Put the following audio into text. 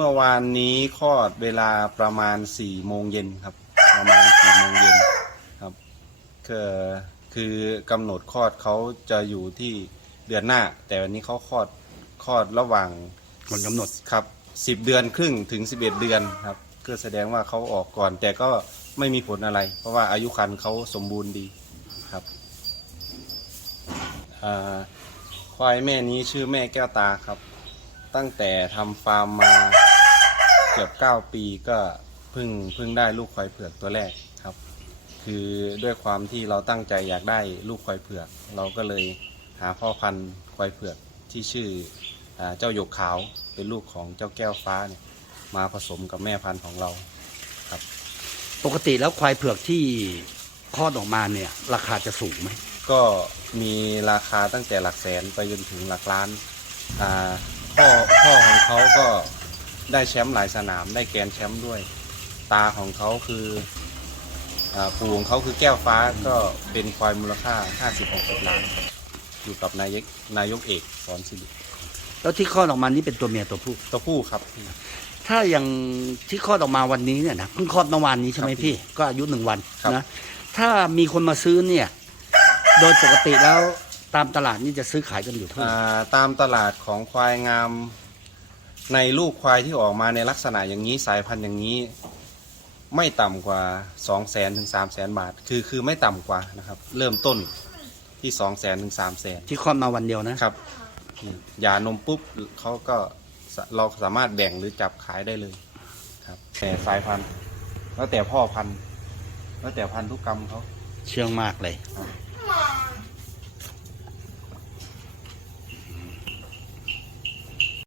เมื่อวานนี้คลอดเวลาประมาณสี่โมงเย็นครับ ประมาณสี่โมงเย็นครับคือคือกำหนดคลอดเขาจะอยู่ที่เดือนหน้า แต่วันนี้เขาคลอดคลอดระหว่างวันกำหนดครับสิบเดือนครึ่งถึงสิบเอ็ดเดือนครับก็แสดงว่าเขาออกก่อน แต่ก็ไม่มีผลอะไร เพราะว่าอายุครรภ์เขาสมบูรณ์ดีครับอ่าควายแม่นี้ชื่อแม่แก้วตาครับ ตั้งแต่ทำฟาร์มมาเกือบเก้าปีก็เพิ่งเพิ่งได้ลูกควายเผือกตัวแรกครับ คือด้วยความที่เราตั้งใจอยากได้ลูกควายเผือก เราก็เลยหาพ่อพันธุ์ควายเผือกที่ชื่ออาเจ้าหยกขาวเป็นลูกของเจ้าแก้วฟ้าเนี่ยมาผสมกับแม่พันธุ์ของเราปกติแล้วควายเผือกที่คลอดออกมาเนี่ยราคาจะสูงไหมก็มีราคาตั้งแต่หลักแสนไปจนถึงหลักล้านอ่าพ่อพ่อของเขาก็ ได้แชมป์หลายสนามได้แกรนด์แชมป์ด้วย ตาของเขาคืออาปู่ของเขาคือแก้วฟ้าก็เป็นควายมูลค่า 50-60ล้านครับอยู่กับนายกนายกเอกสอนสิริแล้วที่คลอดออกมานี่เป็นตัวเมียตัวผู้ตัวผู้ครับ ถ้าอย่างที่คลอดออกมาวันนี้เนี่ยนะเพิ่งคลอดเมื่อวานนี้ใช่ไหมครับพี่ ก็อายุหนึ่งวันครับนะถ้ามีคนมาซื้อเนี่ย โดยปกติแล้วตามตลาดนี่จะซื้อขายกันอยู่เท่าไหร่อ่าตามตลาดของควายงาม ในลูกควายที่ออกมาในลักษณะอย่างนี้สายพันธุ์อย่างนี้ ไม่ต่ำกว่า 2 0 0 0 0 0ถึง3 0 0 0 0 0บาท คือคือไม่ต่ำกว่านะครับ เริ่มต้นที่ 2 0 0 0 0 0ถึง3 0 0 0 0ที่คลอดมาวันเดียวนะครับนี่หยานมปุ๊บเขาก็สะเราสามารถแบ่งหรือจับขายได้เลยครับแต่สายพันธุ์ แล้วแต่พ่อพันธุ์ แล้วแต่พันธุกรรมเขาเชื่องมากเลยครับ